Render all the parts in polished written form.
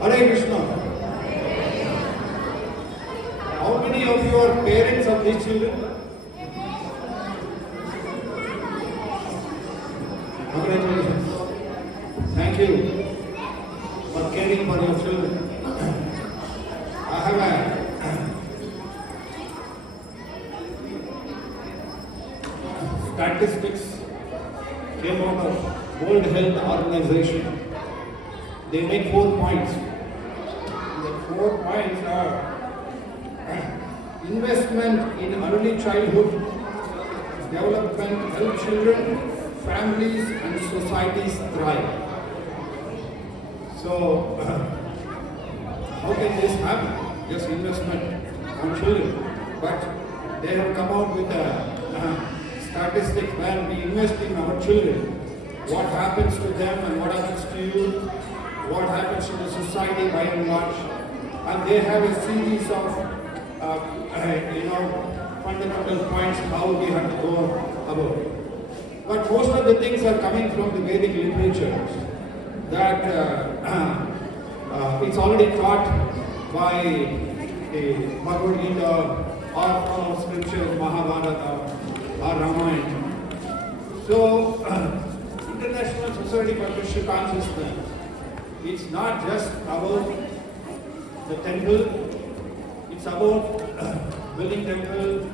Hare Krishna. How many of you are parents of these children? Congratulations. Thank you for caring for your children. I have a statistics came out of World Health Organization. They make 4 points. The 4 points are investment in early childhood development help children, families and societies thrive. So, how can this happen? Just investment on children. But they have come out with a statistic when we invest in our children, what happens to them and what happens to you, what happens to the society by and large. And they have a series of fundamental points how we have to go about. But most of the things are coming from the Vedic literature that it's already taught by the Bhagavad Gita or from scriptures, Mahabharata or Ramayana. So, International Society for Krishna Consciousness, it's not just about the temple, it's about building temple,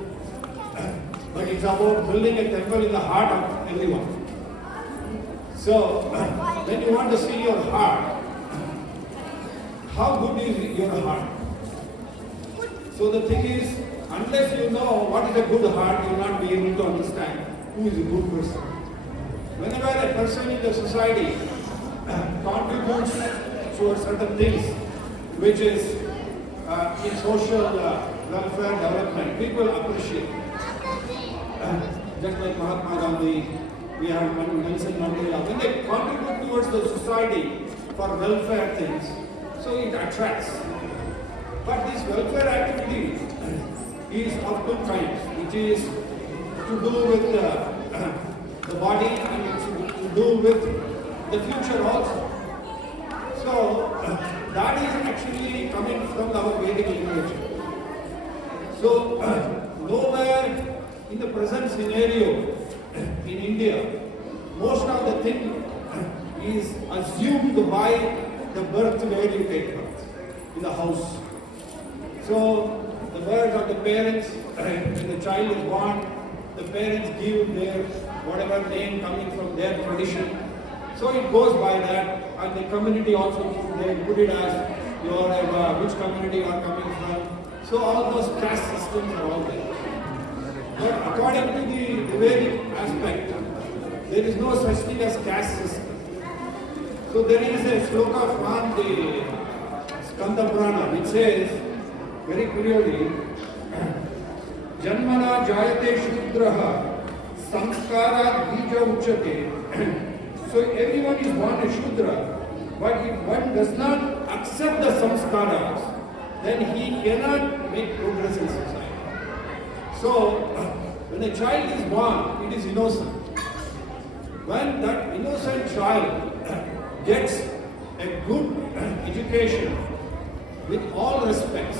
but it's about building a temple in the heart of everyone. So, when you want to see your heart, how good is your heart? So the thing is, unless you know what is a good heart, you will not be able to understand who is a good person. Whenever a person in the society contributes to certain things, which is in social welfare development, people appreciate. Just like Mahatma Gandhi, we have Nelson Mandela. When they contribute towards the society for welfare things, so it attracts. But this welfare activity is of two kinds, which is to do with the body and to do with the future also. So that is actually coming from our Vedic literature. So nowhere in the present scenario in India, most of the thing is assumed by the birth where you take birth, in the house. So the birth of the parents, when the child is born, the parents give their whatever name coming from their tradition. So it goes by that, and the community also they put it as your which community you are coming from. So all those caste systems are all there. But according to the Vedic aspect, there is no such thing as caste system. So there is a sloka from the Skanda Purana which says very clearly, Janmana jayate shudraha samskara bija uchate. So everyone is born a Shudra, but if one does not accept the samskaras, then he cannot make progress in society. So when a child is born, it is innocent. When that innocent child gets a good education with all respects,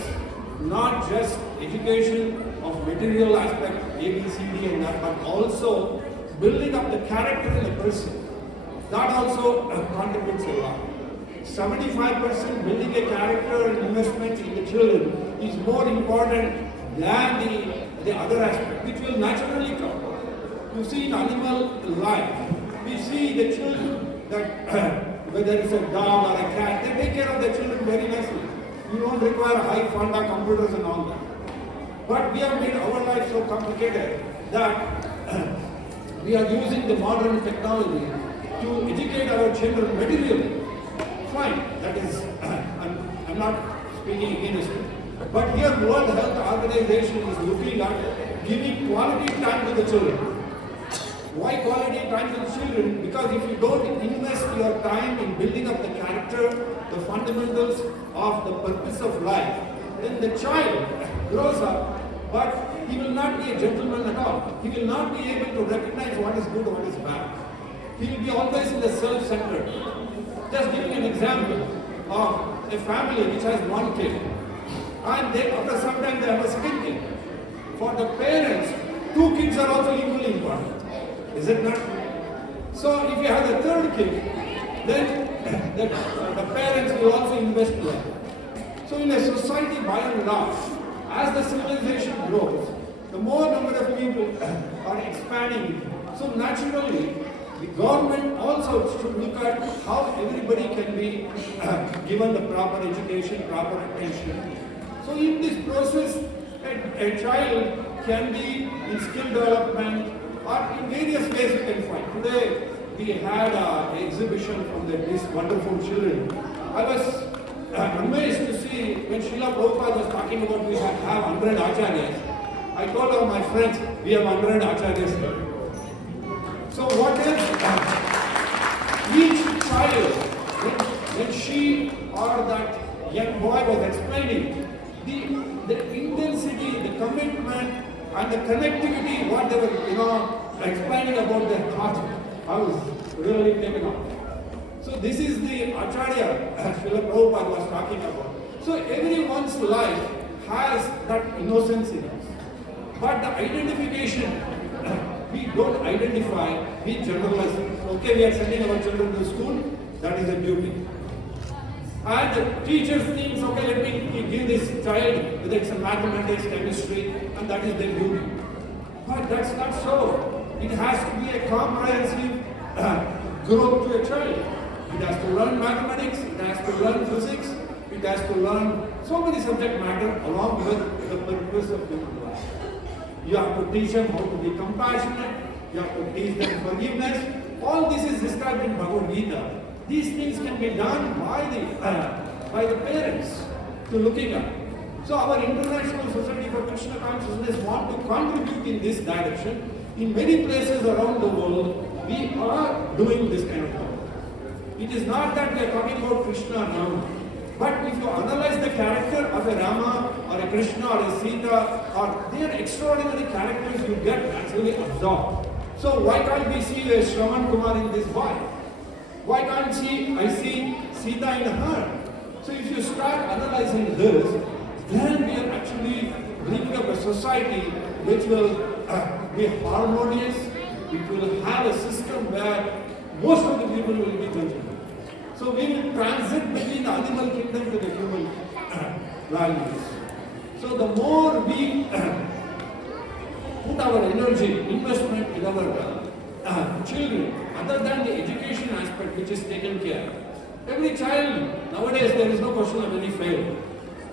not just education of material aspect, A, B, C, D and that, but also building up the character in a person. That also contributes a lot. 75% building a character and investment in the children is more important than the other aspect, which will naturally come. You see in animal life, we see the children that whether it's a dog or a cat, they take care of the children very nicely. You don't require high Fonda computers and all that. But we have made our life so complicated that we are using the modern technology to educate our children materially. Fine, that is, I'm not speaking against it. But here World Health Organization is looking at giving quality time to the children. Why quality time to the children? Because if you don't invest your time in building up the character, the fundamentals of the purpose of life, then the child grows up, but he will not be a gentleman at all. He will not be able to recognize what is good, what is bad. He will be always in the self-centered. Just giving an example of a family which has one kid, and they, after some time they have a second kid. For the parents, two kids are also equally important. Is it not? So if you have a third kid, then the parents will also invest more. So in a society, by and large, as the civilization grows, the more number of people are expanding. So naturally, the government also should look at how everybody can be given the proper education, proper attention. So in this process, a child can be in skill development or in various ways you can find. Today, we had an exhibition from these wonderful children. I was amazed to see when Srila Prabhupada was talking about we have 100 acharyas. I told all my friends, we have 100 acharyas here. So what is each child, when she or that young boy was explaining, the intensity, the commitment, and the connectivity, what they were, explaining about their thought, I was really taken off. So this is the Acharya Srila Prabhupada was talking about. So everyone's life has that innocence in us. But the identification, we don't identify, we generalize. Okay, we are sending our children to school, that is a duty. And the teacher thinks, okay, let me give this child, whether it's a mathematics, chemistry, and that is their duty. But that's not so. It has to be a comprehensive growth to a child. It has to learn mathematics, it has to learn physics, it has to learn so many subject matter along with the purpose of human life. You have to teach them how to be compassionate, you have to teach them forgiveness. All this is described in Bhagavad Gita. These things can be done by the parents to looking at. So our International Society for Krishna Consciousness want to contribute in this direction. In many places around the world, we are doing this kind of work. It is not that we are talking about Krishna now, but if you analyze the character of a Rama or a Krishna or a Sita, or their extraordinary characters, you get actually absorbed. So why can't we see a Shravan Kumar in this boy? Why can't I see Sita in her? So if you start analyzing this, then we are actually bringing up a society which will be harmonious, it will have a system where most of the people will be considered. So we will transit between the animal kingdom to the human values. So the more we put our energy, investment in our children, other than the education aspect which is taken care of. Every child, nowadays there is no question of any failure.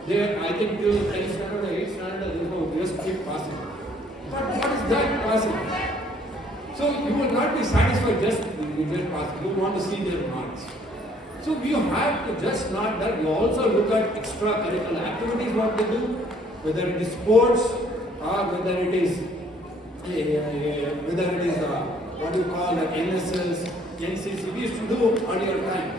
I think till 10th standard or 8th standard, there is no just keep passing. But what is that passing? So you will not be satisfied just with passing. You want to see their marks. So you have to just not that, you also look at extracurricular activities, what they do, whether it is sports or whether it is what you call the NSS, NCC, we used to do on your time.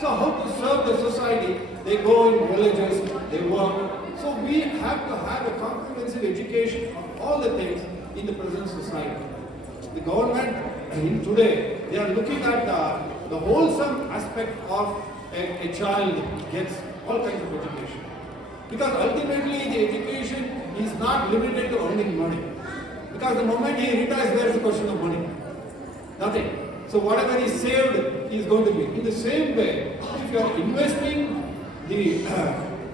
So how to serve the society, they go in villages, they work. So we have to have a comprehensive education of all the things in the present society. The government in today, they are looking at the wholesome aspect of a child gets all kinds of education. Because ultimately the education is not limited to earning money. Because the moment he retires, where is the question of money? Nothing. So whatever he saved is going to be. In the same way, if you are investing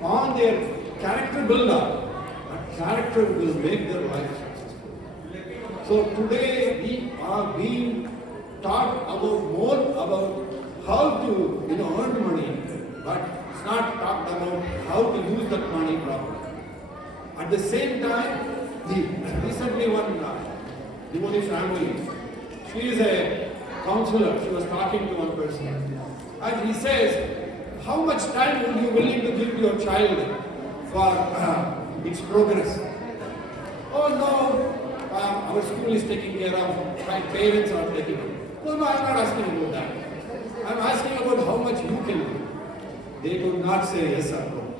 on their character builder, that character will make their life successful. So today we are being taught more about how to earn money, but it's not talked about how to use that money properly. At the same time, recently one devotee family, she is a counselor, she was talking to one person, and he says, how much time would you willing to give to your child for its progress? Oh no, our school is taking care of, my parents are taking care. No, I'm not asking about that. I'm asking about how much you can do. They could not say yes or no.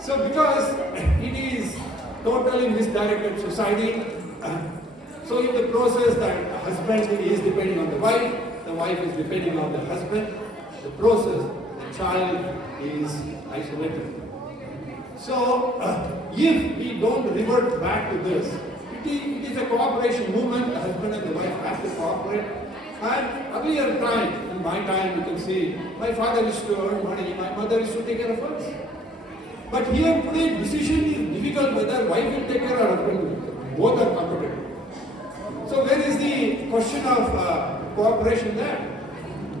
So because it is totally misdirected society, so in the process that the husband is depending on the wife is depending on the husband, the process, the the child is isolated. So, if we don't revert back to this, it is a cooperation movement. The husband and the wife have to cooperate. And earlier time, in my time, you can see, my father used to earn money, my mother used to take care of us. But here today, decision is difficult whether wife will take care or husband will take care. Both are competitive. So where is the question of cooperation there?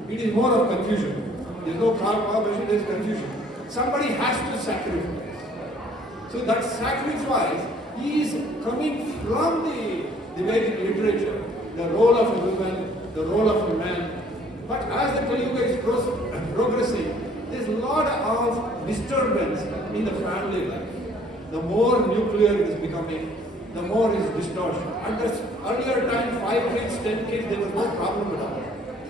It is more of confusion. There is no cooperation, there is confusion. Somebody has to sacrifice. So that sacrifice is coming from the Vedic literature, the role of a woman, the role of a man. But as the Kali Yuga is progressing, there is a lot of disturbance in the family life. The more nuclear it is becoming, the more is distortion. At the earlier time, 5 kids, 10 kids, there was no problem at all.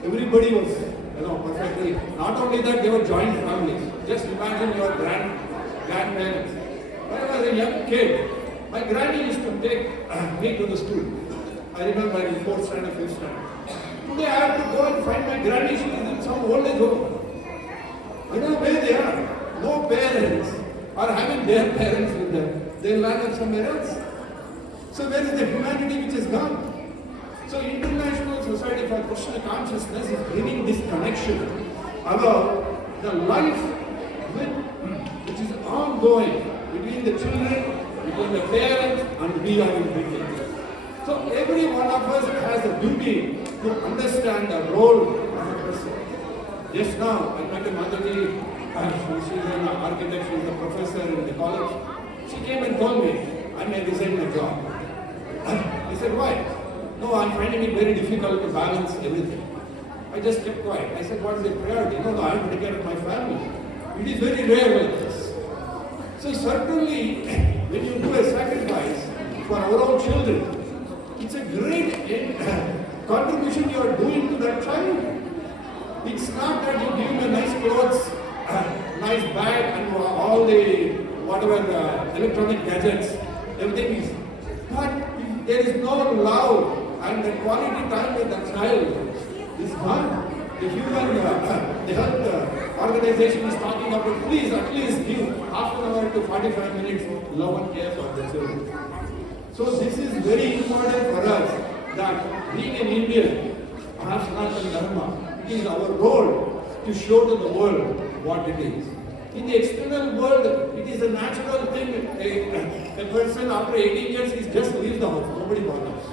Everybody was, perfectly. Not only that, they were joint families. Just imagine your grandparents. When I was a young kid, my granny used to take me to the school. I remember in 4th standard, 5th standard. Today I have to go and find my granny. She is in some old age home. I don't know where they are. No parents are having their parents with them. They learn somewhere else. So where is the humanity which is gone? So international society for Krishna consciousness is bringing this connection about the life which is ongoing between the children, between the parents, and we are in between. So every one of us has a duty to understand the role of a person. Just now, I met a Mataji, she is an architect, she is a professor in the college. She came and told me, I may resign my job. I said, why? No, I'm finding it very difficult to balance everything. I just kept quiet. I said, what is the priority? No, I have to take care of my family. It is very rare like this. So certainly, when you do a sacrifice for our own children, it's a great contribution you are doing to that child. It's not that you give him a nice clothes, nice bag, and all the whatever electronic gadgets, everything is. But if there is no love and the quality time with the child is gone. The human, the health organization is talking about, please at least give half an hour to 45 minutes love and care for the children. So this is very important for us that being an Indian, perhaps not in Dharma, it is our role to show to the world what it is. In the external world, it is a natural thing. A person after 18 years is just leaves the house, nobody bothers.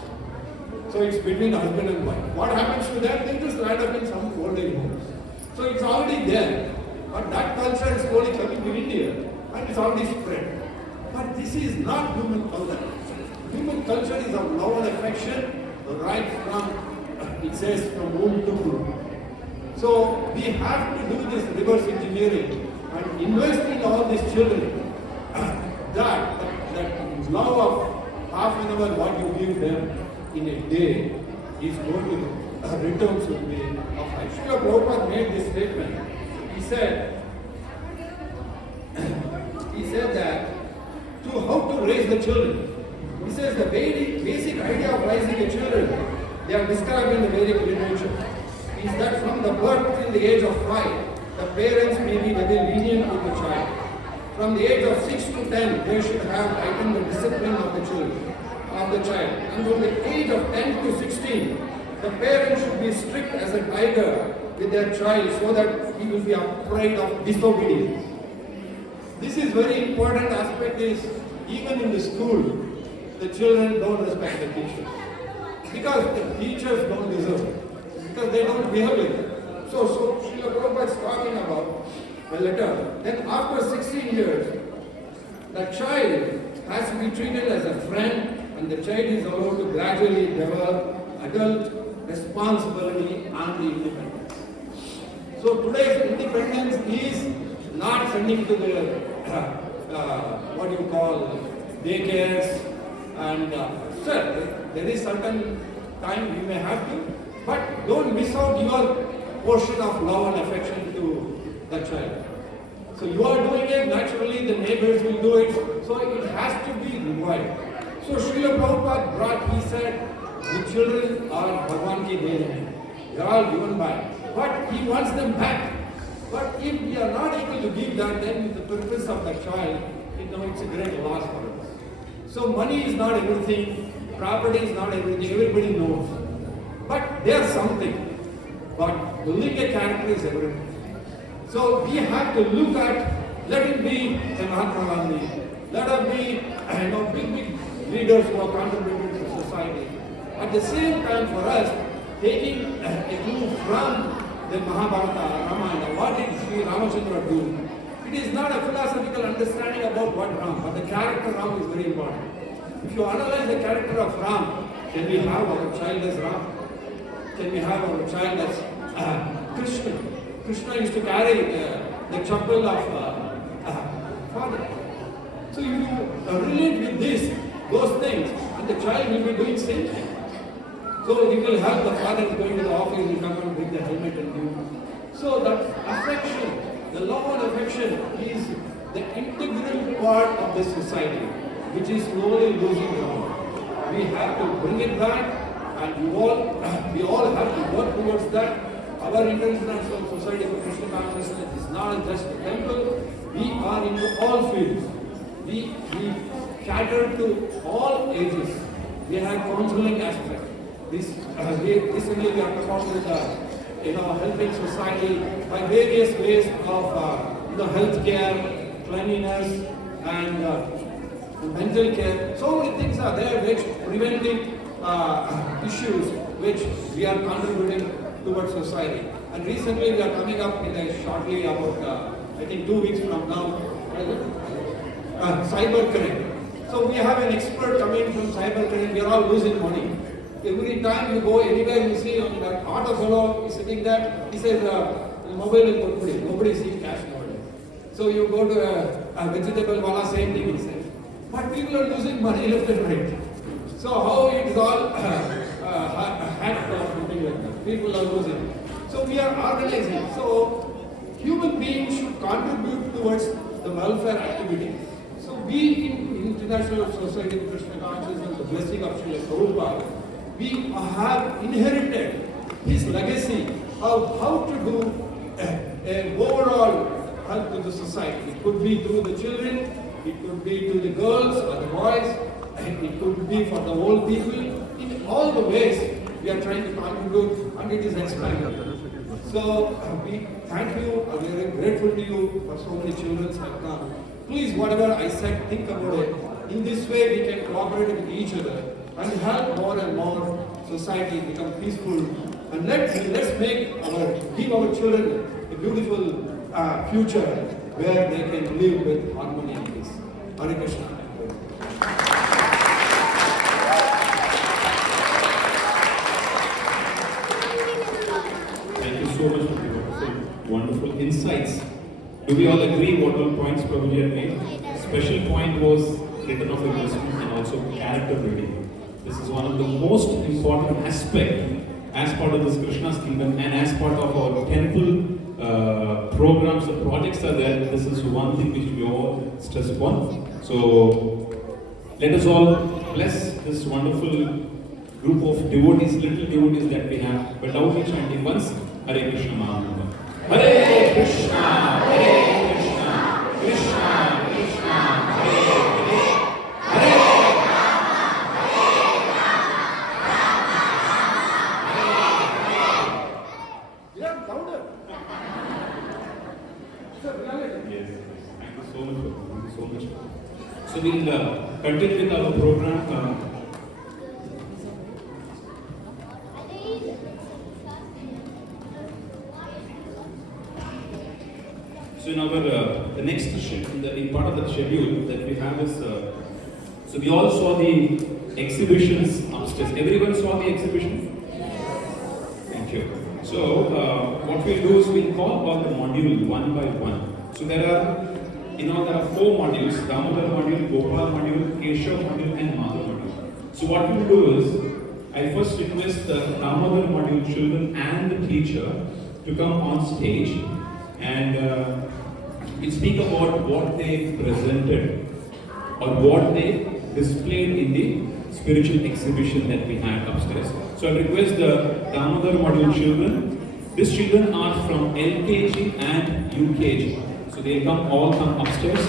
So it's between husband and wife. What happens to them? They just land up in some old age homes. So it's already there. But that culture is slowly coming to India and it's already spread. But this is not human culture. Human culture is of love and affection right from, it says, from womb to womb. So we have to do this reverse engineering and invest in all these children. that love of half an hour what you give them in a day is going to returns will be of high. Srila Prabhupada made this statement. He said that to how to raise the children. He says the very basic idea of raising the children, they are described in the Vedic literature, is that from the birth till the age of 5, the parents may be very lenient with the child. From the age of 6 to 10, they should have tightened the discipline of the children, of the child. And from the age of 10 to 16, the parents should be strict as a tiger with their child so that he will be afraid of disobedience. This is very important aspect is even in the school, the children don't respect the teachers. Because the teachers don't deserve it. Because they don't behave like it. So Srila Prabhupada is talking about a letter. Then after 16 years, the child has to be treated as a friend and the child is allowed to gradually develop adult responsibility and independence. So today's independence is not sending to the what you call daycares and there is certain time you may have to, but don't miss out your portion of love and affection to the child. So you are doing it, naturally the neighbors will do it, so it has to be revived. So Srila Prabhupada brought, he said, the children are Bhagwan ki dein hai. They are all given by. But he wants them back. But if we are not able to give that, then the purpose of the child, it's a great loss for us. So money is not everything, property is not everything, everybody knows. But there's something. But building a character is everything. So we have to look at, let it be a Mahatma Gandhi, let it be big leaders who have contributed to society. At the same time for us, taking a clue from the Mahabharata, Ramayana, what did Sri Ramachandra do? It is not a philosophical understanding about what Ram, but the character Ram is very important. If you analyze the character of Ram, can we have our child as Ram? Can we have our child as Krishna? Krishna used to carry the chapel of father. So if you relate with those things, and the child will be doing same thing. So he will have the father going to the office, he will come and bring the helmet and do. So that affection, the love and affection is the integral part of the society, which is slowly losing ground. We have to bring it back, and we all have to work towards that. Our International Society for Krishna Consciousness is not just a temple. We are into all fields. We cater to all ages. We have counseling aspect. Recently we are talking with helping society by various ways of healthcare, cleanliness, and mental care. So many things are there which preventing issues which we are contributing towards society. And recently we are coming up shortly about I think 2 weeks from now, cyber crime. So we have an expert coming from cyber crime. We are all losing money. Every time you go anywhere, you see on that auto fellow is sitting there. He says, "Mobile is good." Nobody sees cash nowadays. So you go to a vegetable wala, same thing he says. But people are losing money left and right. So how it is all hacked or something like that. People are losing. So we are organizing. So human beings should contribute towards the welfare activity. So we in International Society of Krishna Consciousness, the blessing of Srila Prabhupada, we have inherited his legacy of how to do an overall help to the society. It could be through the children, it could be to the girls or the boys, it could be for the old people. In all the ways, we are trying to contribute, and it is expanding. So we thank you, we are very grateful to you for so many children have come. Please, whatever I said, think about it. In this way, we can cooperate with each other and help more and more society become peaceful. And let's give our children a beautiful future where they can live with harmony and peace. Hare Krishna. Thank you so much for your wonderful insights. Do we all agree what all points Prabhuji had made? Special point was return of investment and also character building. This is one of the most important aspects as part of this Krishna's kingdom and as part of our temple programs. The projects are there. This is one thing which we all stress upon. So let us all bless this wonderful group of devotees, little devotees that we have. But loudly chanting once, Hare Krishna Mahamantra. Hare Krishna, Hare Krishna, Krishna Krishna, Hare Hare, Hare Rama, Hare Rama, Rama Hare Hare. Yeah, louder. Yes, thank you so much. Thank you so much. So we'll continue with our program. So in our the next in part of the schedule that we have is so we all saw the exhibitions upstairs. Everyone saw the exhibition? Thank you. So what we'll do is we'll call all the modules one by one. So there are 4 modules: Damodar module, Gopal module, Keshav module, and Madhav module. So what we'll do is I first request the Damodar module children and the teacher to come on stage and we'll speak about what they presented or what they displayed in the spiritual exhibition that we had upstairs. So I request the Damodar module children. These children are from LKG and UKG. So they all come upstairs.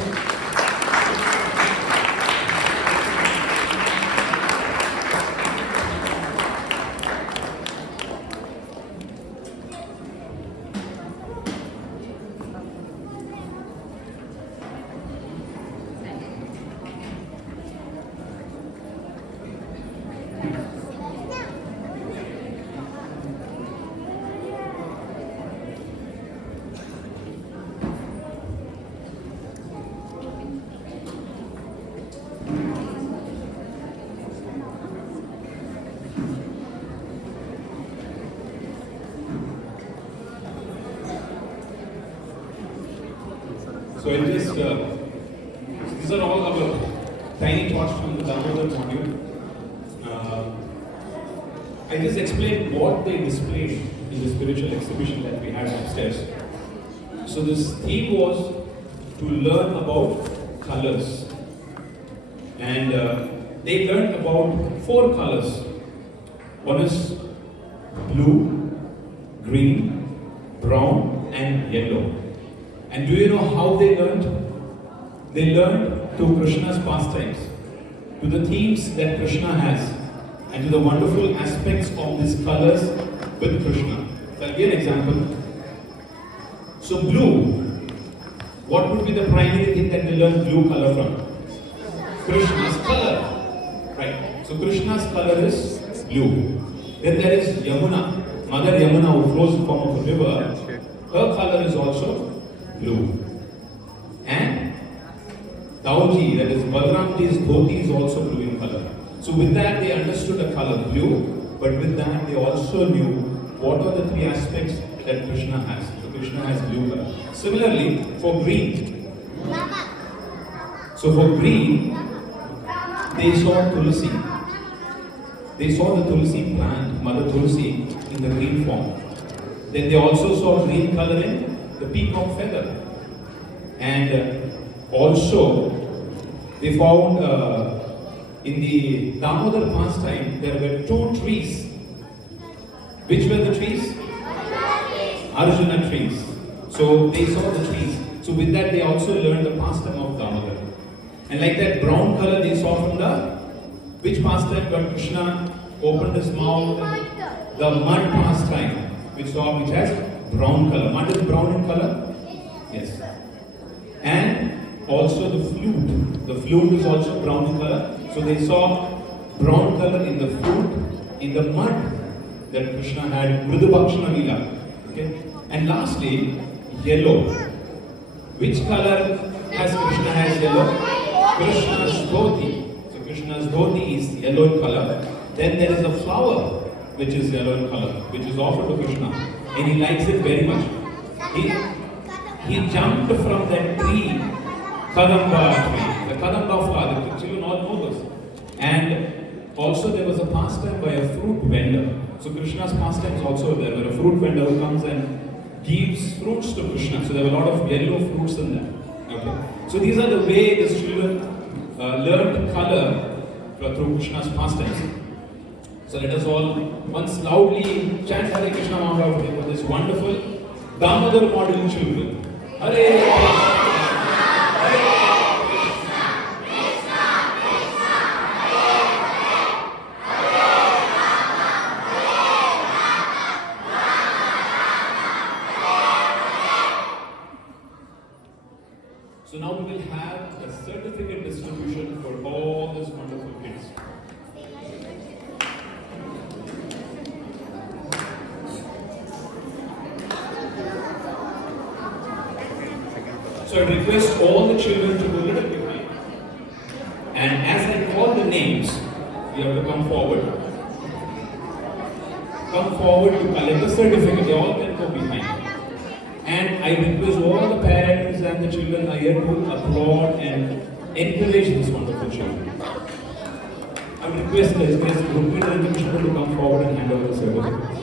So in this, these are all our tiny thoughts from the Damodar module. I just explained what they displayed in the spiritual exhibition that we had upstairs. So this theme was to learn about colors. And they learned about 4 colors. One is blue, green, brown and yellow. And do you know how they learned? They learned through Krishna's pastimes, to the themes that Krishna has, and to the wonderful aspects of these colors with Krishna. So I'll give an example. So blue, what would be the primary thing that they learn blue color from? Krishna's color. Right. So Krishna's color is blue. Then there is Yamuna, Mother Yamuna who flows in form of a river. Her color is also blue. And Dauji, that is Balramji's dhoti is also blue in color. So with that they understood the color blue, but with that they also knew what are the 3 aspects that Krishna has. So Krishna has blue color. Similarly, for green. So for green, they saw Tulsi. They saw the Tulsi plant, Mother Tulsi, in the green form. Then they also saw green color in the peacock feather. And also, they found in the Damodar pastime, there were 2 trees. Which were the trees? Arjuna trees. So they saw the trees. So with that, they also learned the pastime of Damodar. And like that brown color they saw from the which pastime? But Krishna opened his mouth, the mud pastime, which has brown color. Mud is brown in color? Yes. And also the flute. The flute is also brown in color. So they saw brown color in the flute, in the mud that Krishna had, Mridubhakshana Lila. Okay? And lastly, yellow. Which color has Krishna has yellow? Krishna's dhoti. So Krishna's dhoti is yellow in color. Then there is a flower which is yellow in color, which is offered to Krishna. And he likes it very much. He jumped from that tree, Kadamba tree, the Kadamba flower, the children all know this. And also there was a pastime by a fruit vendor. So Krishna's pastime is also there, where a fruit vendor who comes and gives fruits to Krishna. So there were a lot of yellow fruits in there. Okay. So these are the way these children learned color through Krishna's pastimes. So let us all once loudly chant Hare Krishna Mahaprabhu for this wonderful Damodar model children. Hare Krishna. So now we will have a certificate distribution for all these wonderful kids. So I request all the children to go a little behind. And as I call the names, you have to come forward. Come forward to collect the certificate. They all can go behind. And I request all the parents and the children are here to applaud and encourage these wonderful children. I request the group and the children to come forward and hand over the certificate.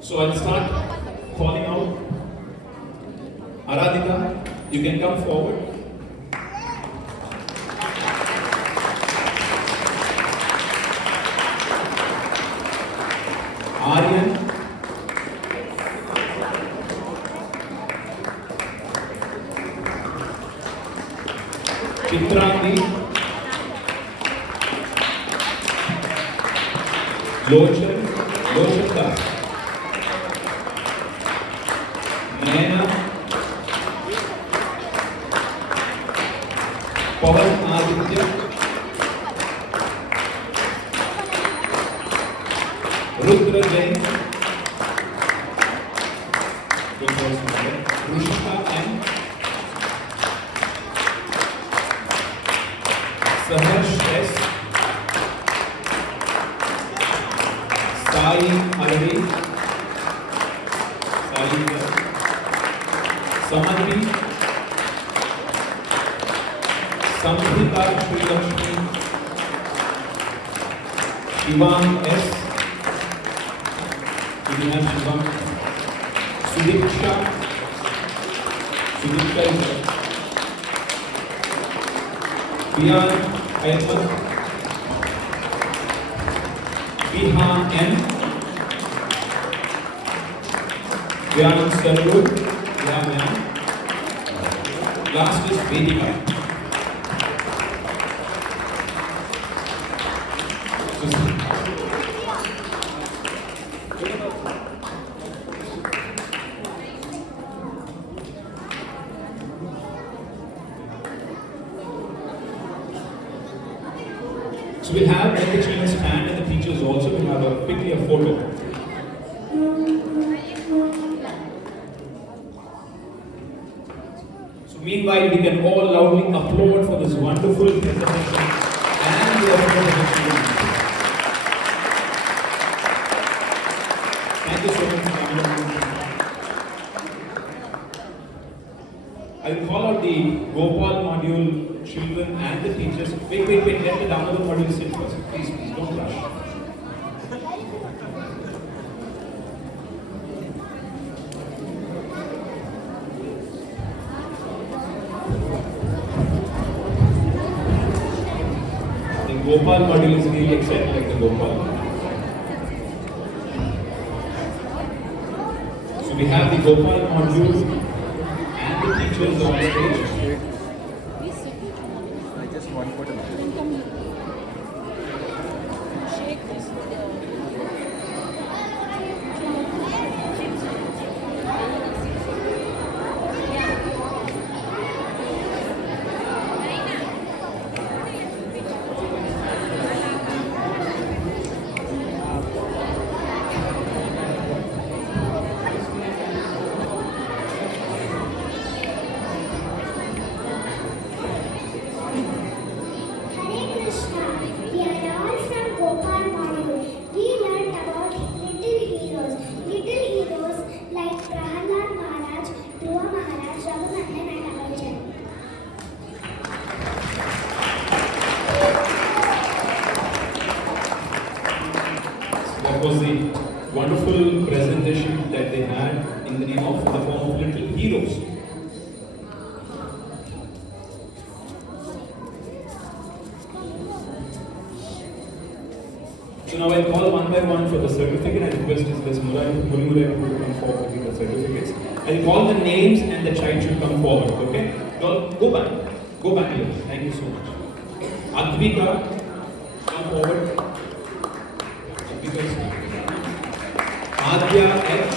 So I'll start calling out. Aradhika, you can come forward. Aryan, Chitrandi, Lochanda, Naina, Pawan Aditya, Rudra Jain, Rushika M, Saharsh S, Sai Harvi, Samadhi, Samhita Shri Lakshmi, Shivam S, Shivam, Sudiksha is there. Bihan Ahmed, Bihan M, Bihan Sarur, Bihan M. Last is Vedika. So we'll have let the children stand and the teachers also will have quickly a photo. So meanwhile we can all loudly applaud for this wonderful presentation and the applause of the students. Thank you so much for coming. I'll call out the Gopal module children and the teachers. Wait, let the Damodar module sit first. Please, don't rush. The Gopal module is really exciting like the Gopal. So we have the Gopal module and the teachers on stage. One photo. Shake this. That was the wonderful presentation that they had in the name of the form of little heroes. So now I'll call one by one for the certificate. I request Ms. Murali to come forward with the certificates. I'll call the names and the child should come forward, okay? Go back here. Thank you so much. Advika, come forward. Adya H,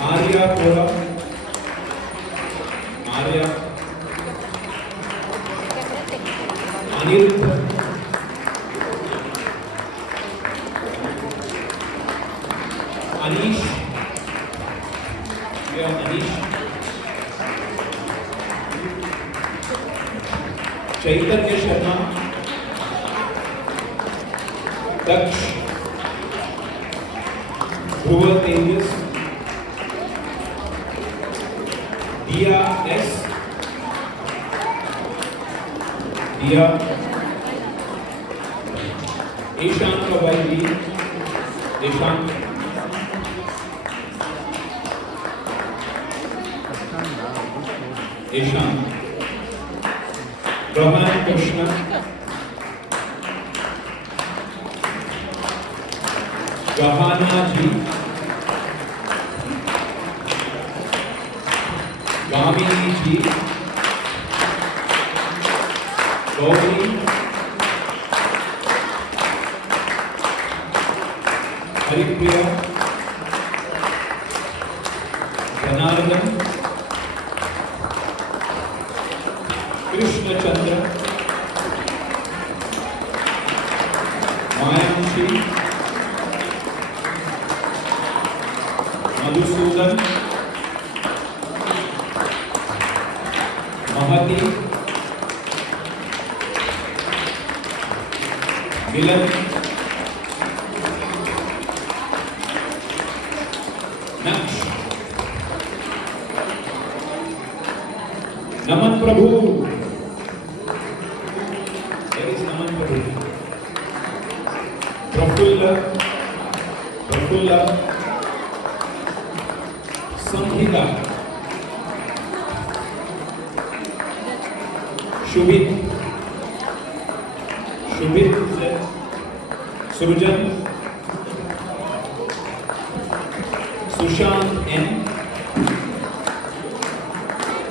Arya Pura, Arya, Aniruddha, Anish, we have Anish, Chaitanya Sharma, Daksh, Dhruva Tejas, Dia S, Dia, Ishan Kawaii, Ishan, Ishan, Brahman Krishna, Gahana Ji, Bhavini ji, Gauri, Haripriya, Dhanardan, Krishna Chandra, Mayanshi, Madhusudan, Mahati, Milan, Naksh, Naman Prabhu. Where is Naman Prabhu? Prafulla, Samhita, Shubhit, Surujan, Sushant N,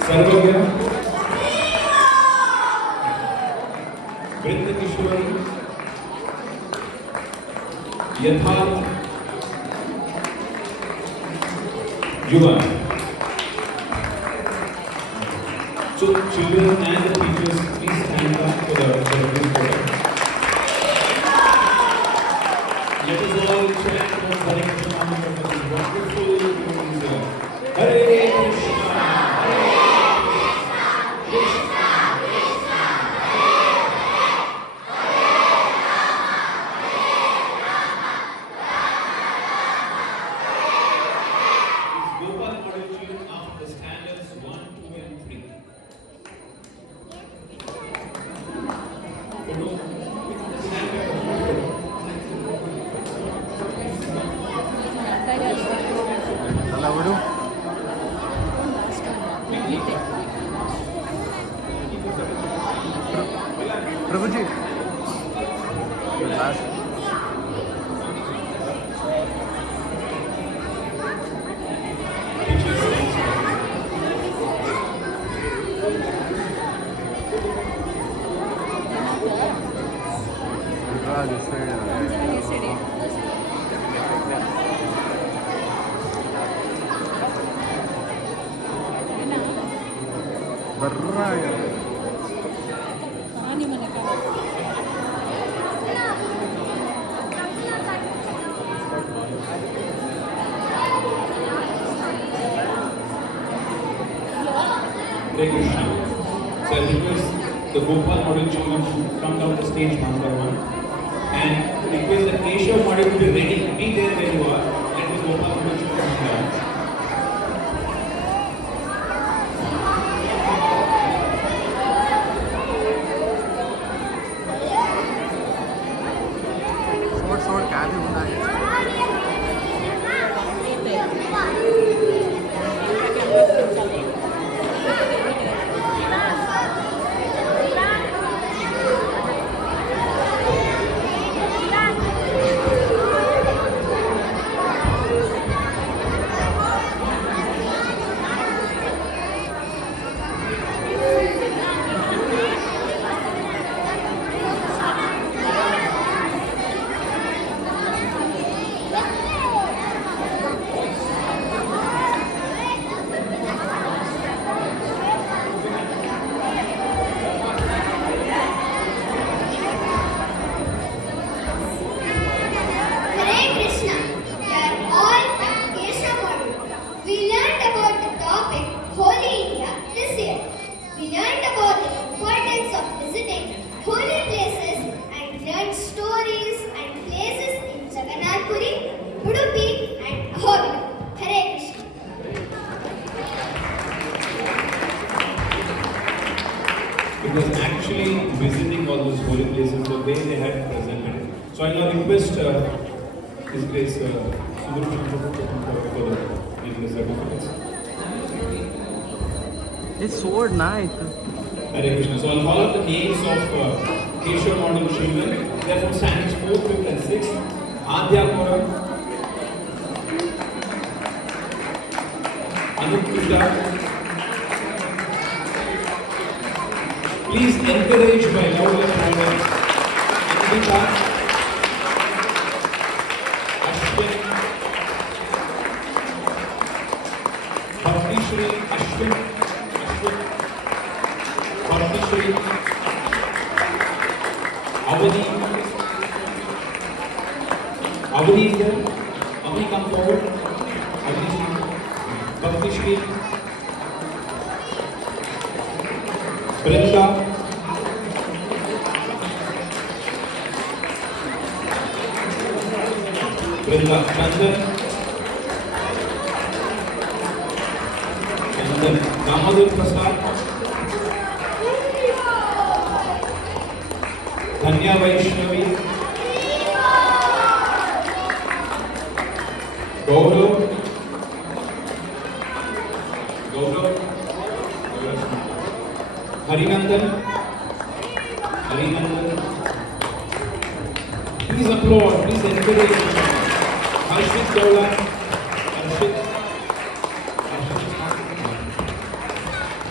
Sarvagya, Brinda Kishwari, Yatharth, Yuvan. So, children and the teachers, please stand up for the celebratory photo. Let us all chant for Hare Krishna mantra for this wonderful music. Hare Krishna, Krishna Krishna, Gopal model children after the standards 1, 2 and 3. Photo. Stand back. అలా విడు Prabhuji last బర్రాగా Hare Krishna. So I request the Gopal model children to come down the stage one by one. And request the Keshav model to be ready. Be there where you are. Let the Gopal model children come down. Short काफी होना है was actually visiting all those holy places the way they had presented. So I now request His Grace Sudarshan Prabhu to come forward for the leading the certificates. It's so nice. Hare Krishna. So I'll call out the names of Keshav model children. They are from standards 4, 5th and 6th. Adya Kora, Anup Krishna, encouraged by loud attendance. Anvita, Ashwin, Bhaktishri, Ashwin, Bhaktishri, Avani. Avani is there? Avani, come forward. Avani, Bhaktishri, Prabhuji, Chandan, Damodir Prasad, Dhanya Vaishnavi, Gaurav, Harinandan, please applaud, please encourage. Harshit Dawla,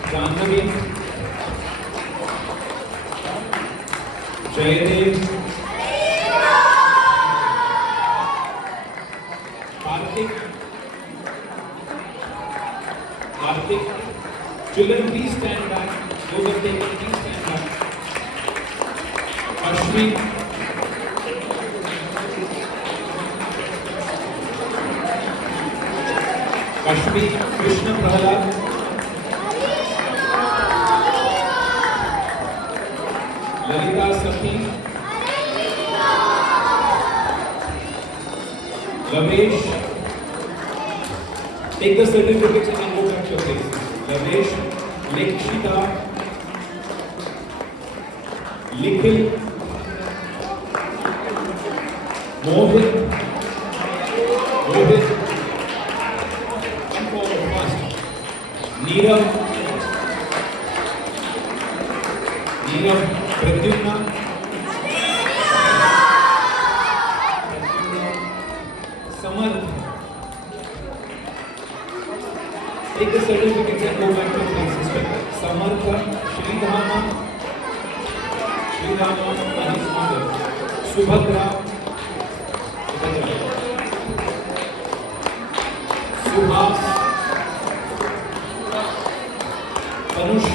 Janhavi, Jayadev, Karthik, children please stand back, those of them please stand back. Ashmi, Ashmi, Krishna Prahalad, Lalita Sakhi, Lavesh, take the certificates and go back to your places. Lavesh, Lekshita, Nikhil, Mohit, come forward fast. Neerav, Pradyumna, Samarth. Take the certificates and go back to your places. Samartha, Sridhama, and his mother. Subhadra, Subhas, Tanush,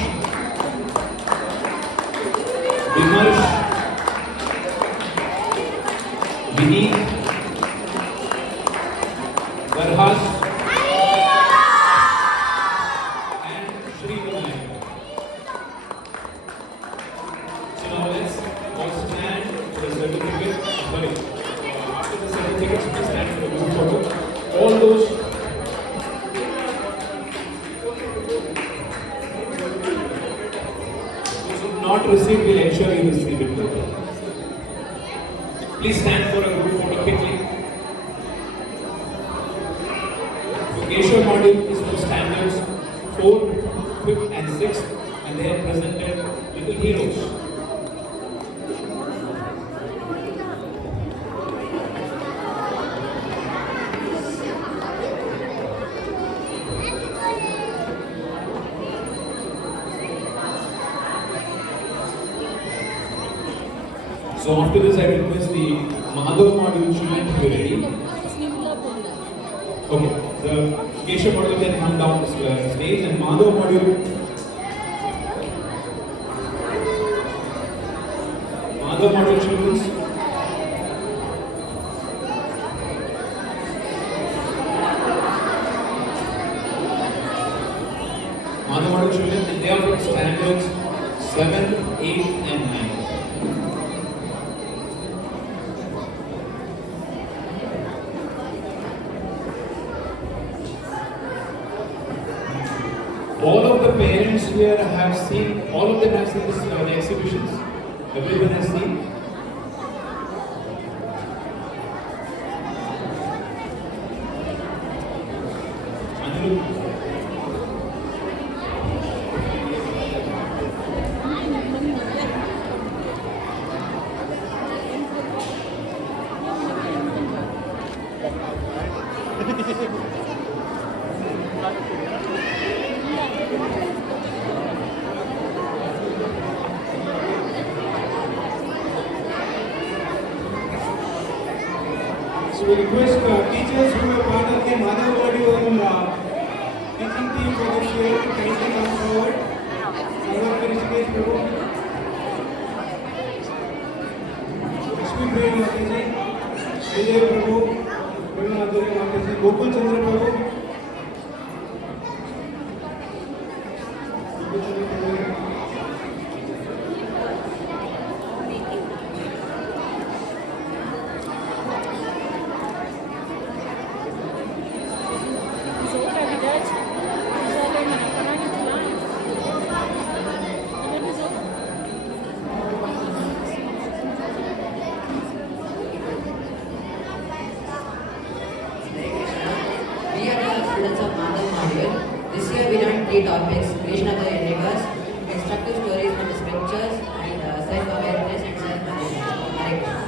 Vimarsh, Vineet, Varhas, and Shri Vinay. So now let's all stand for the certificate. Sorry, after the certificates, please stand for the group photo. All those who not receive will ensure you receive it. Please stand for a group photo quickly. So Keshav module is for standards 4th, 5th and 6th, and they have presented little heroes. So after this, I request the Madhav module children to be ready. Okay, the Keshav module can come down the stage, and Madhav module children. Madhav module children, and they are from standards 7, 8 and 9. All of the parents here have seen, all of them have seen this, the exhibitions. Everyone has seen. So we request teachers who are part of the Madhav module teaching team for this year to kindly come forward. Sarva Rishikesh Prabhu. Lakshmi Priya Mataji, Vijay Prabhu, Madhuri Mataji, Gopal Chandra Prabhu. This year we learned 3 topics: Krishna the endeavors, constructive stories from the scriptures, and self-awareness and self-management. Hare Krishna.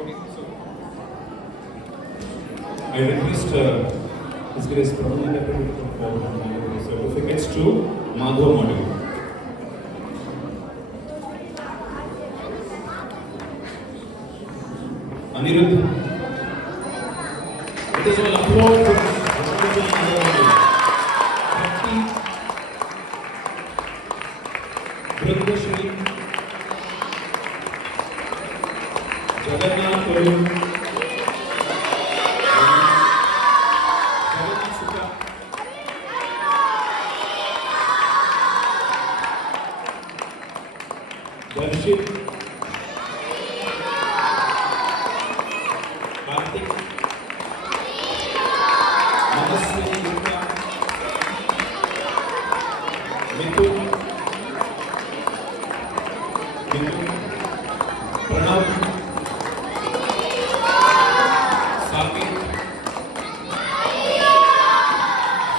Okay, so I request Ms. Grace Prabhuji to come forward and give the certificates to Madhav module. Anirudh, it is all applause for Madhav module. Bhakti, Brindashri, Jagannath Prabhu, Jagannath Sukha, Darshit, Karthik, Manaswini Gupta, Mithun, Pranav, Saket,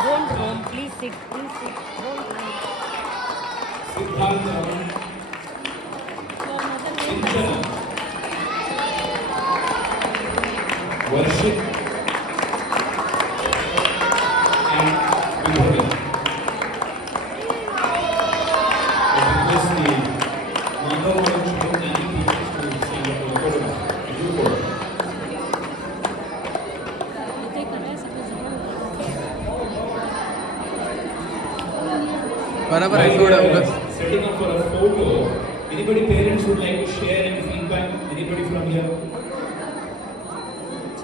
Don't run, please sit, please sit. Don't run. Siddharth Raman, Your mother name Chinchana, Varshit, and Vibhavan. I request the Madhav module students and teachers to stand up for the photograph. And do for it. take a rest, please. बराबर While है we थोड़ा are बस setting up for a photo, anybody parents would like to share any feedback? Anybody from here?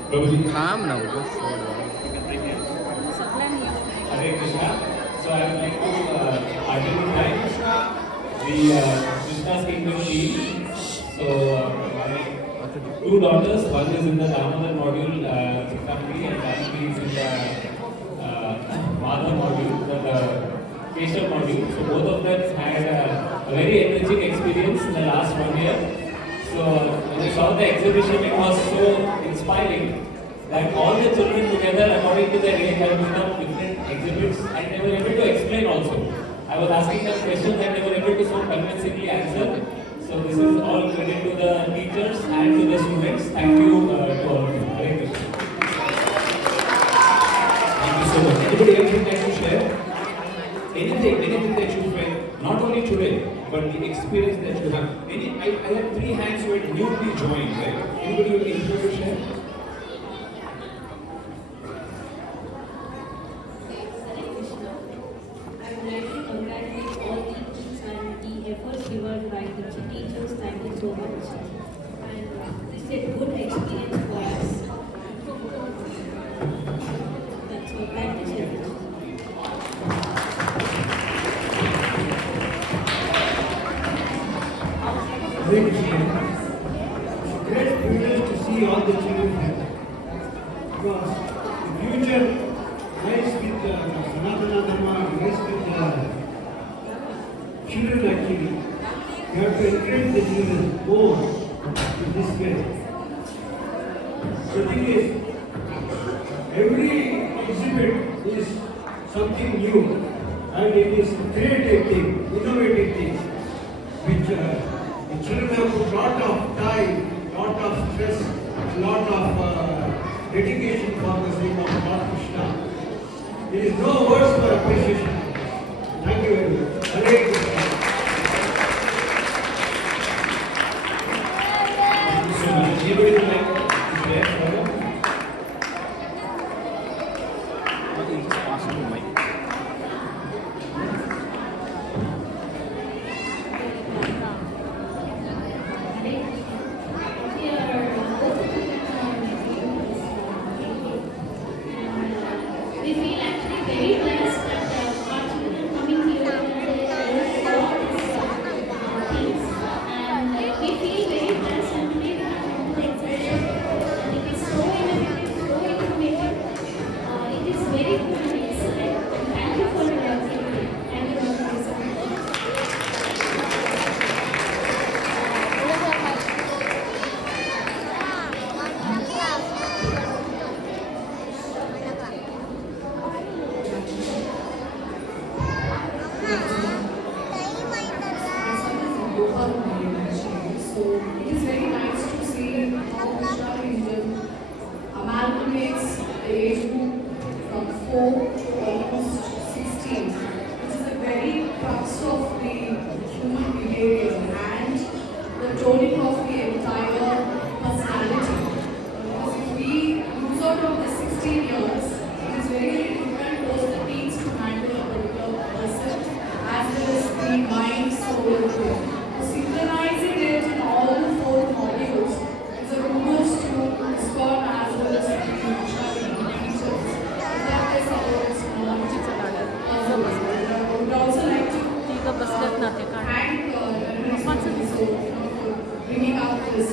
Prabhuji. काम ना बस Supply me. Hare Krishna. So I would like to identify the Krishna's Kingdom team. So my 2 daughters, one is in the Damodar module, Chittambi, and Damodar is in the Madhav module, the Keshav module. So both of them had a very enriching experience in the last 1 year. So when I saw the exhibition, it was so inspiring that all the children together, according to their age, have become different exhibits, and they were able to explain also. I was asking them questions and they were able to so convincingly answer. So this is all credit to the teachers and to the students. Thank you to all of you. Hare Krishna. Thank you so much. Anybody else would like to share? Anything that you felt, not only today, but the experience that you have. I have 3 hands who had newly joined, right? Anybody would like to share? I would like to congratulate all teachers and the efforts given by the teachers. Thank you so much. And this is a good experience for us. That's all. Thank you so much. Hare Krishna. It's a great privilege to see all the children here. Because the future lies with Sanatana Dharma, lies with children actually. You have to encourage the children more in this way. The thing is, every exhibit is something new and it is creative thing, innovative thing, which the children have put lot of time, lot of stress, lot of dedication for the sake of Lord Krishna. There is no words for appreciation. Thank you very much. Hare Krishna. Thank you so much. Anybody would like to share further? Just pass me the mic. We feel actually very blessed that our children coming here and they learn all these things. And we feel very blessed and today we have the exhibition. And it is so innovative, so informative. It is very good and excellent. And thank you for having us here. Gopal mentioned. So it is very nice to see how Krishna religion amalgamates the age group from 4 to almost 16, which is a very crux of the human behavior and the toning of the entire personality. Because if we lose out of the 16 years, it is very difficult for the teens to handle a particular person as well as the mind, soul, and will. Synchronizing it in all the 4 modules is a kudos to ISKCON as well as the Krishna teachers. That is how it's I would also like to thank for bringing up this,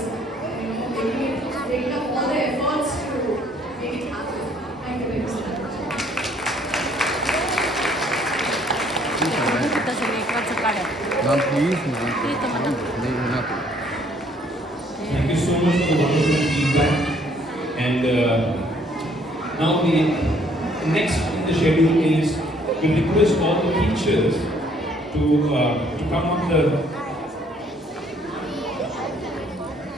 taking up all the efforts to make it happen. Thank you very much. Ma'am, please, ma'am. Thank you so much for the wonderful feedback. And now the next in the schedule is we request all the teachers to come on the.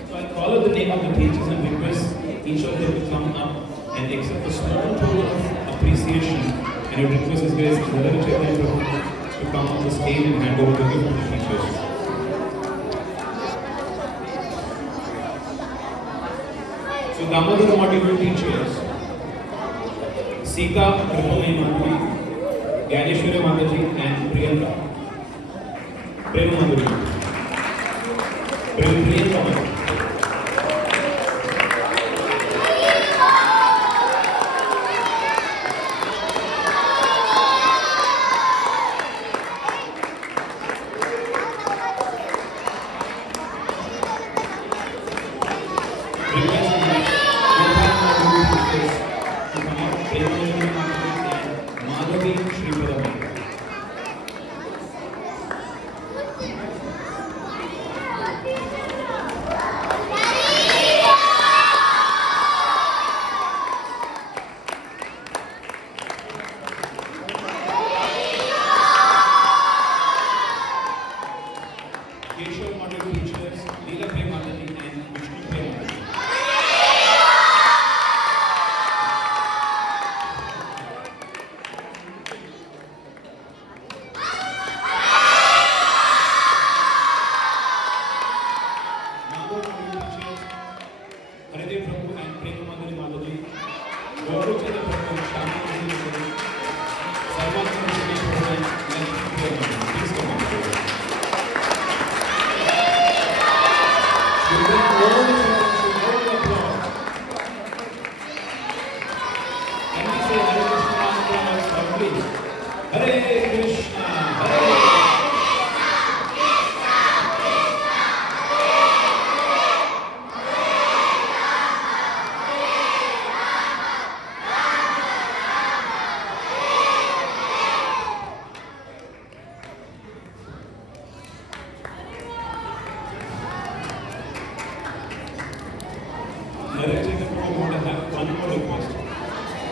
So I call out the name of the teachers and request each of them to come up and accept a small token of appreciation. And I request as guys to come on the stage and hand over the gift to the teachers. So Damodar module teachers, Sika Kripamai Madhuri, Gyaneshwari Mataji and Priyanka. Prema Madhuri. Priyanka Madhuri.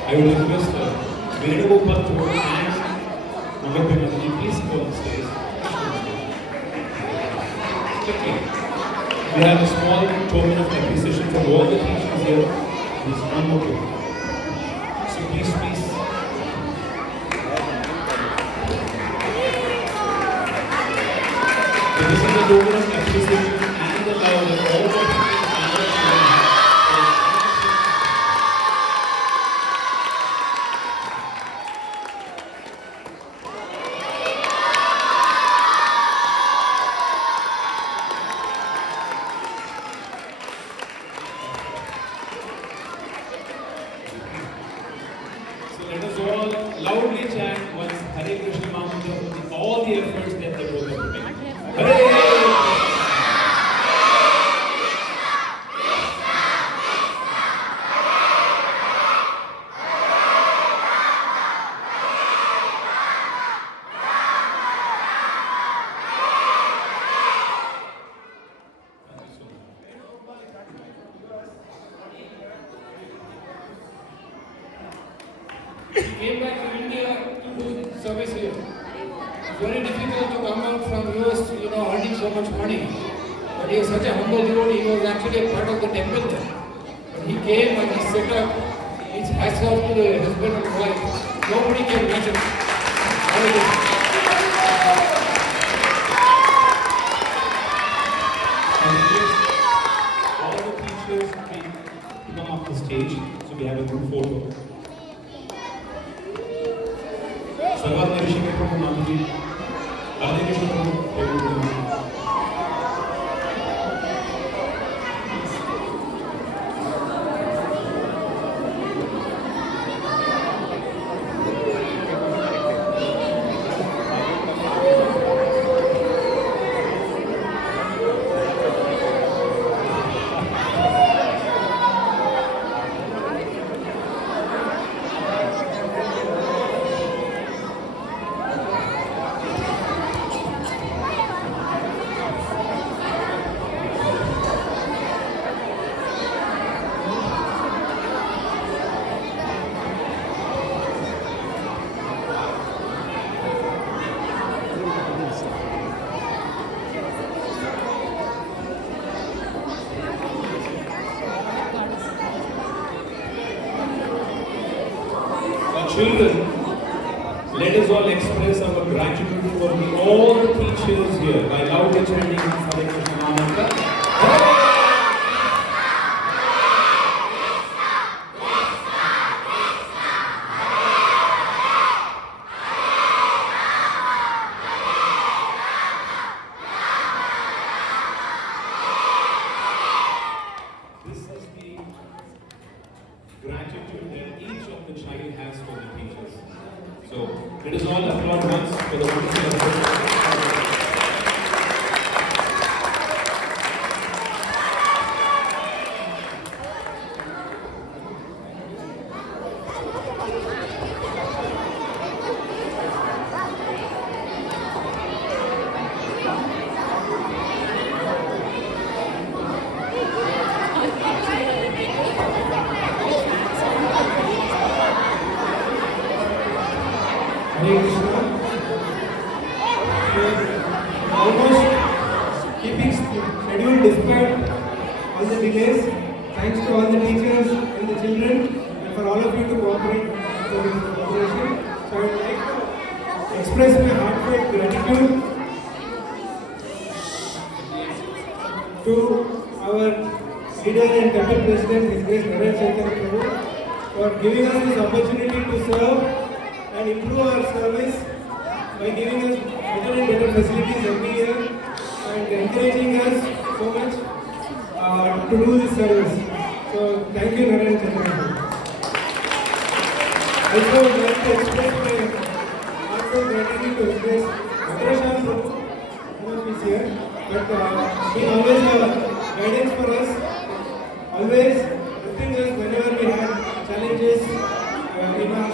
I would request Gopal and please go on stage. Okay. We have a small token of appreciation for all the teachers here. There's one more token. So please So this is a token of appreciation and the love that all the teachers and the children have. So let us all loudly chant once Hare Krishna Mantra with all the efforts that they both are putting. Hare! Came back to India to do service here. It's very difficult to come out from US, earning so much money. But he was such a humble devotee, he was actually a part of the temple there. But he came and he set up, his hats off to the husband and wife. Nobody can reach him. All the teachers come up the stage so we have a group photo. सर्वात ऋषि के प्रभु नाम जी राधे कृष्ण प्रभु Children, let us all express our gratitude for all the teachers here by loudly chanting Hare Krishna Mantra. This is the gratitude that each of the child has for the teachers. So let us all applaud once for the wonderful effort. Hare Krishna. Almost keeping schedule despite all the delays. Thanks to all the teachers and the children and for all of you to cooperate for this cooperation. So I would like to express my heartfelt gratitude to our leader and temple president, His Grace Narahari Prabhu, for giving us this opportunity to serve and improve our service by giving us better and better facilities every year and encouraging us so much to do this service. So thank you, Narahari Prabhu. Also, I would like to express my heartfelt gratitude to His Grace Narahari Prabhu, who is here, but he always guidance for us, always helping us whenever we had challenges in our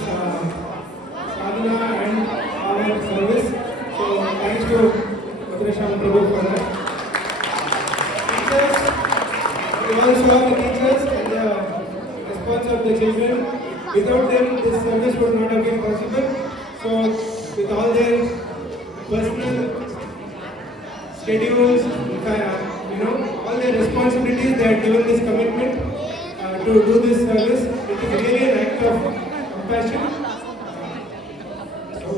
sadhana and our service. So thanks to Parental Prabhu for that. Teachers, we also have the teachers and the response of the children. Without them, this service would not have been possible. So with all their personal schedules, all their responsibilities, they have given this commitment to do this service. It is really an act of compassion. So,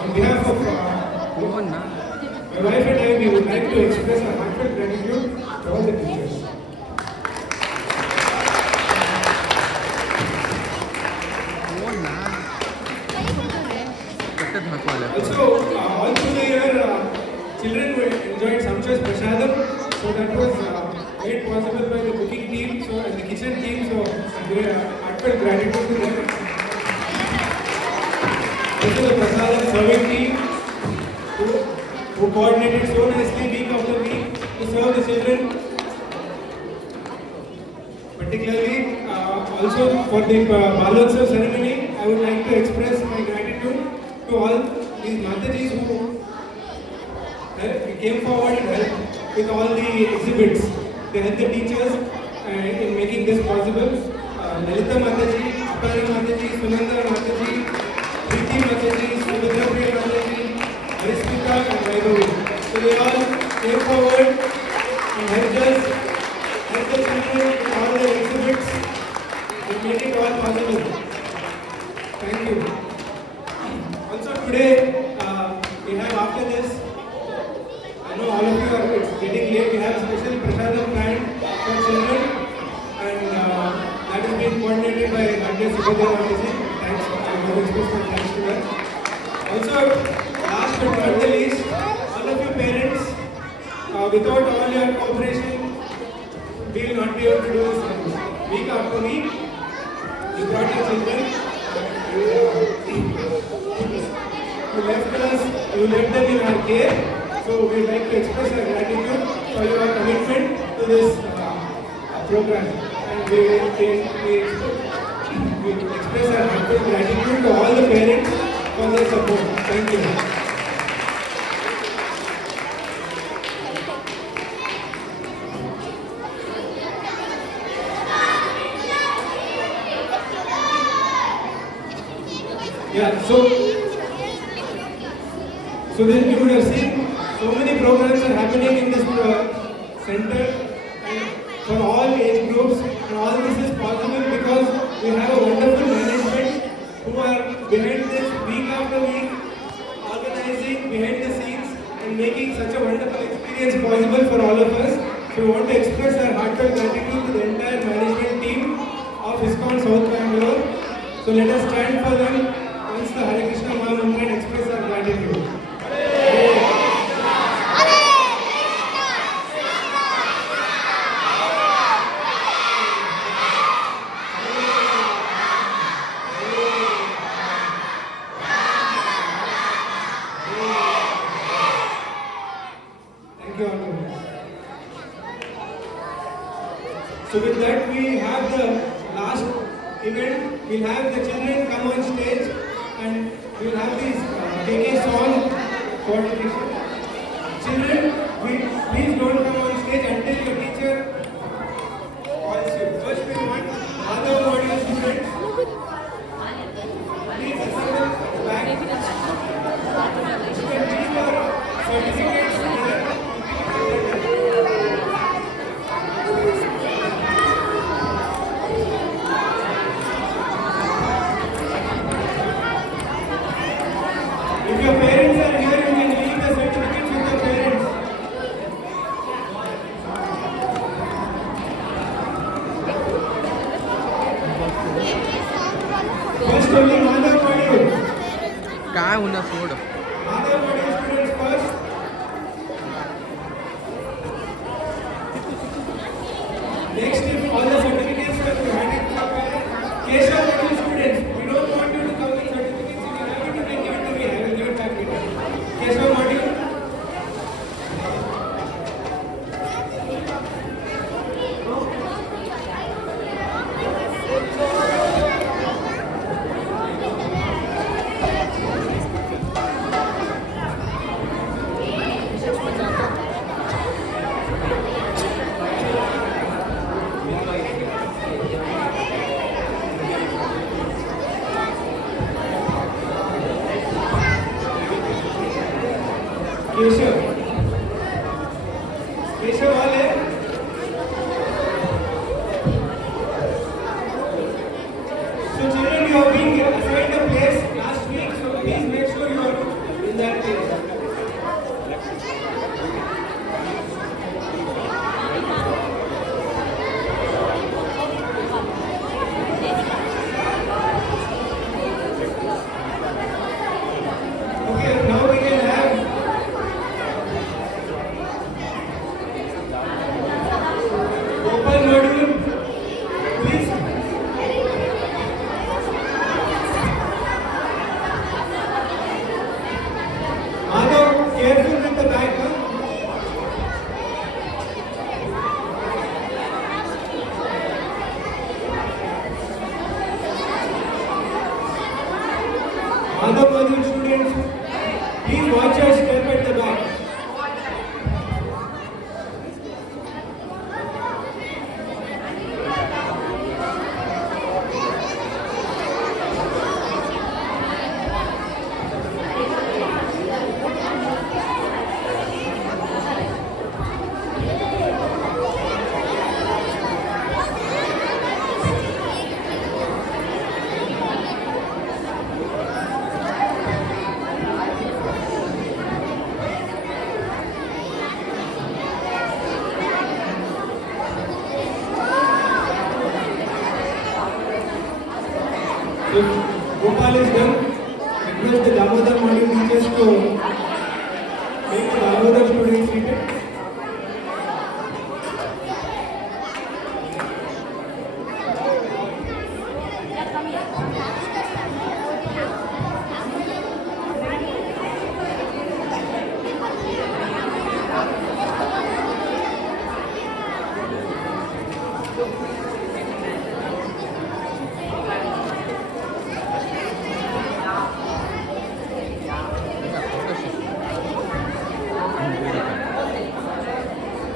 on behalf of my wife and I, we would like to express our heartfelt gratitude to all the teachers. Also, all through the year, children enjoyed sumptuous prasadam. So that was made possible by the cooking team, so and the kitchen team. So heartfelt gratitude to them. Also, the prasadam serving team who coordinated so nicely week after week to serve the children. Particularly, also for the Balotsav ceremony, I would like to express my gratitude to all these Matajis who came forward and helped with all the exhibits. They helped the teachers in making this possible. Lalita Mataji, Apari Mataji, Sunanda Mataji, Preeti Mataji, Subhadra Priya Mataji, Harispita and Vaibhavi. So they all came forward and helped us, helped the children with all the exhibits and made it all possible. Thank you. Also today, we have after this, I know all of you are, it's getting late, we have a special prasadam planned for children and that is being coordinated by Dr. Subhadra Mataji. Thanks, I want to express my thanks to her. Also, last but not the least, all of you parents, without all your cooperation, we will not be able to do this week after week. You brought your children, you left us, you left them in our care. So we would like to express our gratitude for your commitment to this program. And we express our heartfelt gratitude to all the parents for their support. Thank you. Yeah, so then you would have seen so many programs are happening in this center and for all age groups, and all this is possible because we have a wonderful management who are behind this week after week, organizing behind the scenes and making such a wonderful experience possible for all of us. So we want to express our heartfelt gratitude to the entire management team of ISKCON South Bangalore. So let us stand for them once the Hare Krishna Mahamantra and express our gratitude. So with that, we have the last event. We'll have the children come on stage and we'll have these KK song coordination. Children, please don't come on stage until your teacher calls you. First we want other audience students. Please assemble at the back. You can leave your certificates there. If your parents are here, you can leave the certificates with your parents. First only Madhav Padiyur. काय होणार सोड Madhav Padiyur students first. Next, if all the certificates were to hand it to your parents. Keshav Padiyur students, we don't want you to come with certificates. If you have it, you can give it to me. I will give it back later. Keshav Padiyur. Other Madhur students, please watch your step at the back. If Gopal is done, request the Damodar module teachers to make the Damodar students seated.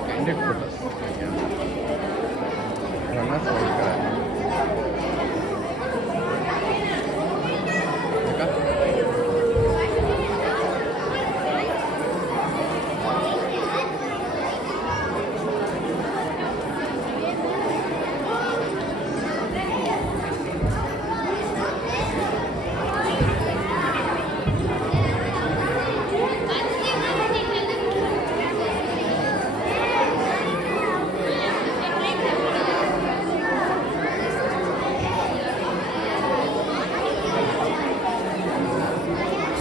Candid photos. रंगा solve करा देखा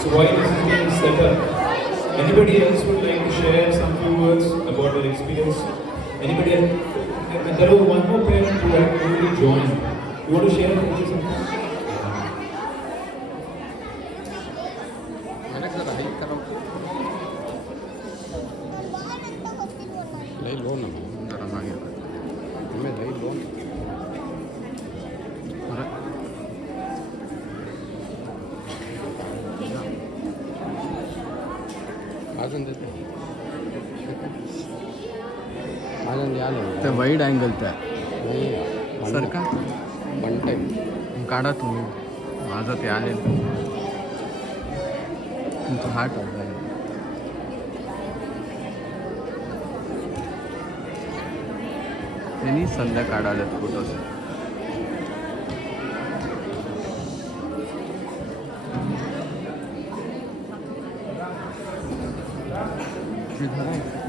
So while this is being set up, anybody else would like to share some few words about their experience? Anybody else? And there was one more parent who had already joined. You want to share something? मैंने कहा hike करो ले लो ना जरा मांगे मैं ले लो अरे आजन देते आजन याद ते वाईड अँगल त्या सर का वन टाइम काढा तुम्ही माझं ते आले तुमचा हार्ट होता है त्यांनी संध्या काढाल्यात फोटोज इधर आहे